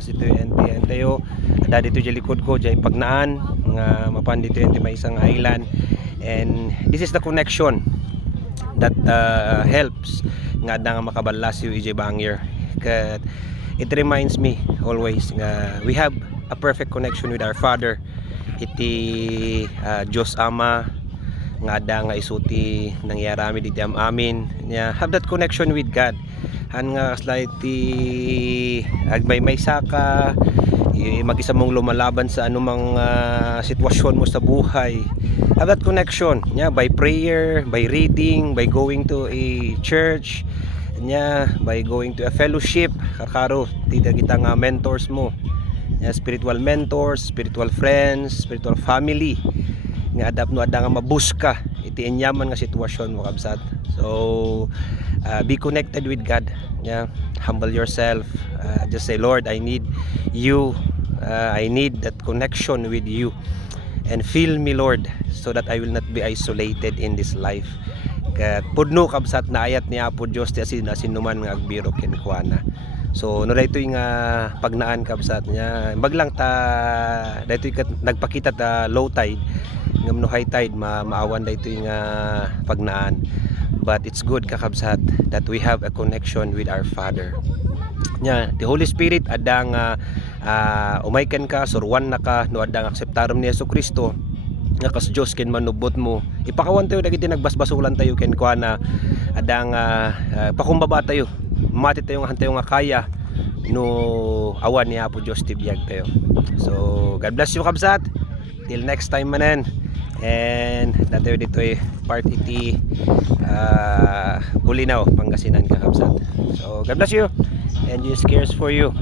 tas ito yung tayo ada dito jay likod ko jay pagnaan nga mapan dito yung may isang island, and this is the connection that helps nga nga makabalas yung EJ Banger. It reminds me always nga we have a perfect connection with our Father, iti Diyos Ama nga ada nga isuti nangyarami diti amin nya, have that connection with God. Han nga slightly may saka mag-isa mong lumalaban sa anumang sitwasyon mo sa buhay, have that connection nya by prayer, by reading, by going to a church nya, by going to a fellowship. Kakaro tita kita nga mentors mo, spiritual mentors, spiritual friends, spiritual family nga adap no ada nga mabuska iti enyaman nga sitwasyon mo kabsat. So be connected with God, humble yourself, just say, Lord, I need you, I need that connection with you, and fill me, Lord, so that I will not be isolated in this life. Kat pudno kabsat na ayat ni Apo Dios ti asin numan nga agbiro ken kuana. So no daytoy nga pagnaan kabsat nya maglang ta daytoy nagpakita ta low tide ngam no high tide maawan daytoy nga pagnaan, but it's good kakabsat that we have a connection with our Father nya. The Holy Spirit ada nga umayken ka surwan na ka no ada nga akseptarom ni Jesucristo nga kas Dios ken manubot mo, ipakawan tayo dagiti nagbasbasulan tayo ken kuana ada nga pakumbaba tayo mati tayo nga hantayo nga kaya no awan ni Apo Dios tibiyag tayo. So God bless you kabsat, till next time manen, and datayo dito part iti Bulinaw, Pangasinan kakabsat. So God bless you and Jesus cares for you.